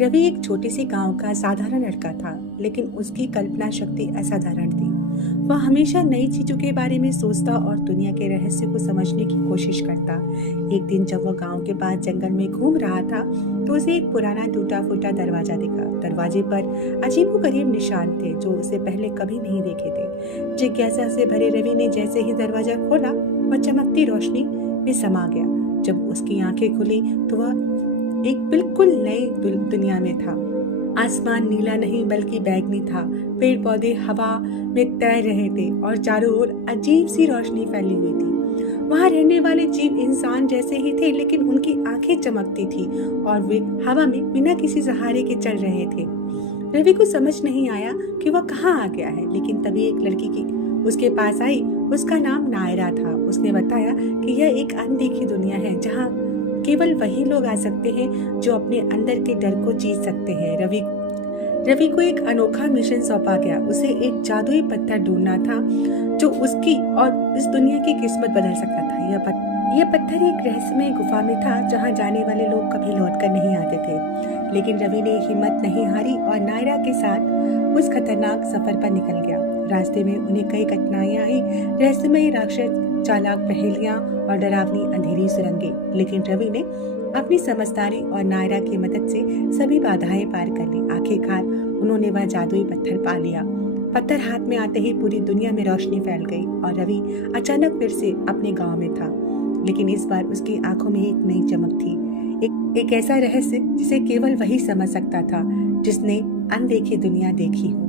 रवि एक छोटे से गांव का साधारण लड़का था, लेकिन उसकी कल्पना शक्ति असाधारण थी। वह हमेशा नई चीजों के बारे में सोचता और दुनिया के रहस्य को समझने की कोशिश करता। एक दिन जब वह गांव के पास जंगल में घूम रहा था, तो उसे एक पुराना टूटा फूटा दरवाजा दिखा। दरवाजे पर अजीबोगरीब निशान थे, जो उसे पहले कभी नहीं देखे थे। जिज्ञासा से भरे रवि ने जैसे ही दरवाजा खोला, वह चमकती रोशनी में समा गया। जब उसकी आंखें खुली, तो वह एक बिल्कुल नई दुनिया में था। आसमान नीला नहीं बल्कि बैंगनी था। पेड़ पौधे हवा में तैर रहे थे और चारों ओर अजीब सी रोशनी फैली हुई थी। वहां रहने वाले जीव इंसान जैसे ही थे, लेकिन उनकी आंखें चमकती थी और वे हवा में बिना किसी सहारे के चल रहे थे। रवि को समझ नहीं आया कि वह कहाँ आ गया है, लेकिन तभी एक लड़की की उसके पास आई। उसका नाम नायरा था। उसने बताया कि यह एक अनदेखी दुनिया है, जहाँ केवल वही लोग आ सकते हैं जो अपने अंदर के डर को जीत सकते हैं। रवि को एक अनोखा मिशन सौंपा गया। उसे एक जादुई पत्थर ढूंढना था, जो उसकी और इस दुनिया की किस्मत बदल सकता था। यह पत्थर एक रहस्यमय गुफा में था, जहां जाने वाले लोग कभी लौटकर नहीं आते थे। लेकिन रवि ने हिम्मत नहीं हारी और नायरा के साथ उस खतरनाक सफर पर निकल गया। रास्ते में उन्हें कई कठिनाइयां आई, रहस्यमय राक्षस, चालाक पहेलियां और डरावनी अंधेरी सुरंगें। लेकिन रवि ने अपनी समझदारी और नायरा की मदद से सभी बाधाएं पार कर ली। आखिरकार उन्होंने वह जादुई पत्थर पा लिया। पत्थर हाथ में आते ही पूरी दुनिया में रोशनी फैल गई और रवि अचानक फिर से अपने गांव में था। लेकिन इस बार उसकी आंखों में एक नई चमक थी, एक ऐसा रहस्य जिसे केवल वही समझ सकता था जिसने अनदेखी दुनिया देखी हो।